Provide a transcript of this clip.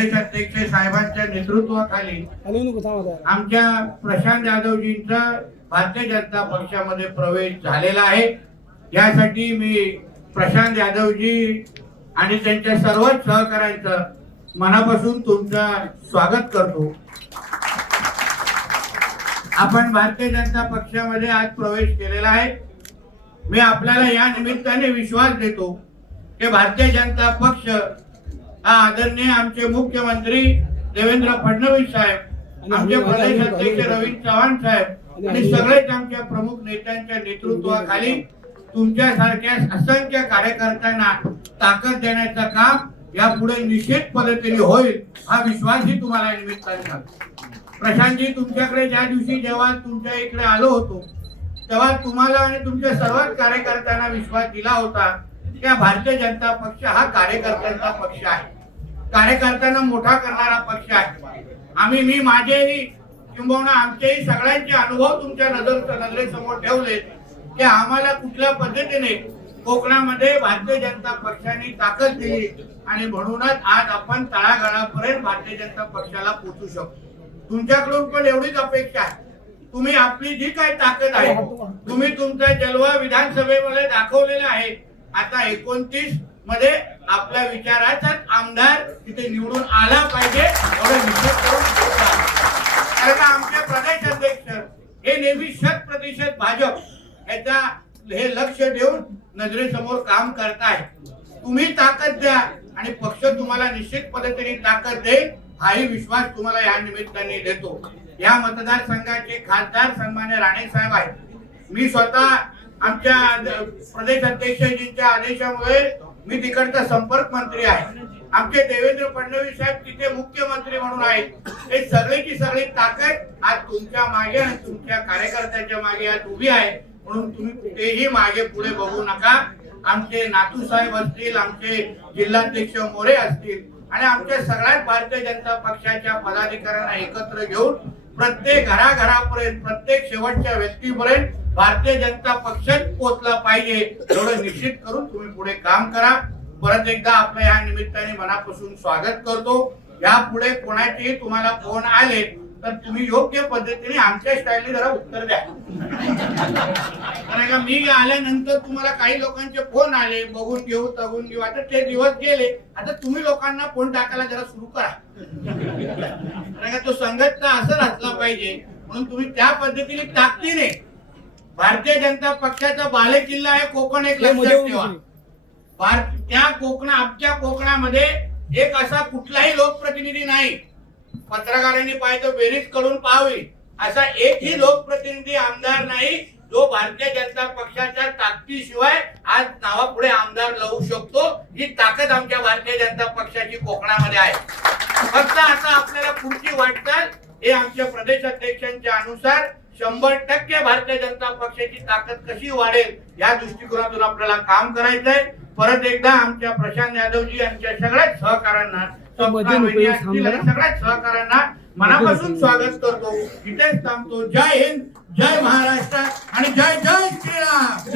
प्रदेश अध्यक्ष साहेबांच्या नेतृत्वाखाली आमच्या प्रशांत यादवजींचा भारतीय जनता पक्षामध्ये प्रवेश झालेला आहे। यासाठी मी प्रशांत यादवजी आणि त्यांच्या सर्व सहकाऱ्यांचं मनापासून तुमचं स्वागत करतो। आपण भारतीय जनता पक्षामध्ये आज प्रवेश केलेला आहे। मी आपल्याला या निमित्ताने विश्वास देतो की भारतीय जनता पक्ष हा आदरणीय आमचे मुख्यमंत्री देवेंद्र फडणवीस साहेब, आमचे प्रदेश अध्यक्ष रवींद्र चव्हाण साहेब आणि सगळेच आमच्या प्रमुख नेत्यांच्या नेतृत्वाखाली तुमच्यासारख्या असंख्य कार्यकर्त्यांना ताकद देण्याचं काम यापुढे निश्चित पद्धतीने होईल, हा विश्वासही तुम्हाला निमित्ताने सांगतो। प्रशांतजी, तुमच्याकडे ज्या दिवशी जेव्हा तुमच्या इकडे आलो होतो तेव्हा तुम्हाला आणि तुमच्या सर्व कार्यकर्त्यांना विश्वास दिला होता की भारतीय जनता पक्ष हा कार्यकर्त्यांचा पक्ष आहे, कार्यकर्त्यांना मोठा करणारा पक्ष आहे। मी माझेही किंबहुना आमचेही सगळ्यांचे अनुभव तुमच्या नजरेसमोर ठेवले की आम्हाला कुठल्या पद्धतीने कोकणामध्ये भारतीय जनता पक्षाने ताकद दिली आणि म्हणूनच आज आपण तळागाळापर्यंत भारतीय जनता पक्षाला पोहोचू शकतो। तुमच्याकडून पण एवढीच अपेक्षा आहे, तुम्ही आपली जी काही ताकद आहे तुम्ही तुमचा जलवा विधानसभेमध्ये दाखवलेला आहे। आता 29 मध्ये आपल्या विचाराचाच आमदार तिथे निवडून आला पाहिजे एवढं निश्चित करून, कारण आमचे प्रदेश अध्यक्ष हे नेहमी 100% भाजप याचा हे लक्ष देऊन नजरेसमोर काम करताय। तुम्ही ताकद द्या आणि पक्ष तुम्हाला निश्चित पद्धतीने ताकद देईल, हाही विश्वास तुम्हाला या निमित्ताने देतो। या मतदारसंघाचे खासदार सन्मान्य राणे साहेब आहेत। मी स्वतः आमच्या प्रदेश अध्यक्षजींच्या आदेशामुळे मी तिकडचा संपर्क मंत्री आहे। आमचे देवेंद्र फडणवीस साहेब तिथे मुख्यमंत्री म्हणून आहेत। हे सगळीची सगळी ताकद आज तुमच्या मागे आणि तुमच्या कार्यकर्त्यांच्या मागे आज उभी आहे, म्हणून तुम्ही कुठेही मागे पुढे बघू नका। आमचे नातू साहेब असतील, आमचे जिल्हाध्यक्ष मोरे असतील आणि आमच्या सगळ्यात भारतीय जनता पक्षाच्या पदाधिकाऱ्यांना एकत्र घेऊन प्रत्येक घराघरापर्यंत, प्रत्येक शेवटच्या व्यक्तीपर्यंत भारतीय जनता पक्षात पोहोचला पाहिजे एवढं निश्चित करून तुम्ही पुढे काम करा। परत एकदा आपल्या या निमित्ताने मनापासून स्वागत करतो। यापुढे कोणाचेही तुम्हाला फोन आले तर तुम्ही योग्य पद्धतीने आमच्या स्टाईलने जरा उत्तर द्या, कारण का मी आल्यानंतर तुम्हाला काही लोकांचे फोन आले, बघून घेऊ तगून घेऊ, आता ते दिवस गेले। आता तुम्ही लोकांना फोन टाकायला जरा सुरू करा, कारण का तो संघटना असं रचला पाहिजे, म्हणून तुम्ही त्या पद्धतीने ताकदीने भारतीय जनता पक्षाचा बालेकिल्ला आहे कोकण, एक लक्षात ठेवा। आमच्या कोकणामध्ये एक असा कुठलाही लोकप्रतिनिधी नाही, पत्रकारांनी पाहिजे बेरीज कडून पाहावी, असा एकही लोकप्रतिनिधी आमदार नाही जो भारतीय जनता पक्षाच्या ताकदीशिवाय आज नावापुढे आमदार लावू शकतो। ही ताकद आमच्या भारतीय जनता पक्षाची कोकणामध्ये आहे। फक्त आता आपल्याला पुढची वाटचाल हे आमच्या प्रदेश अध्यक्षांच्या अनुसार 100% भारतीय जनता पक्षाची ताकद कशी वाढेल या दृष्टिकोनातून आपल्याला काम करायचंय। परत एकदा आमच्या प्रशांत यादवजी यांच्या सगळ्याच सहकाऱ्यांना, सगळ्याच सहकाऱ्यांना मनापासून स्वागत करतो। इथेच थांबतो। जय हिंद, जय महाराष्ट्र आणि जय जय श्रीराम।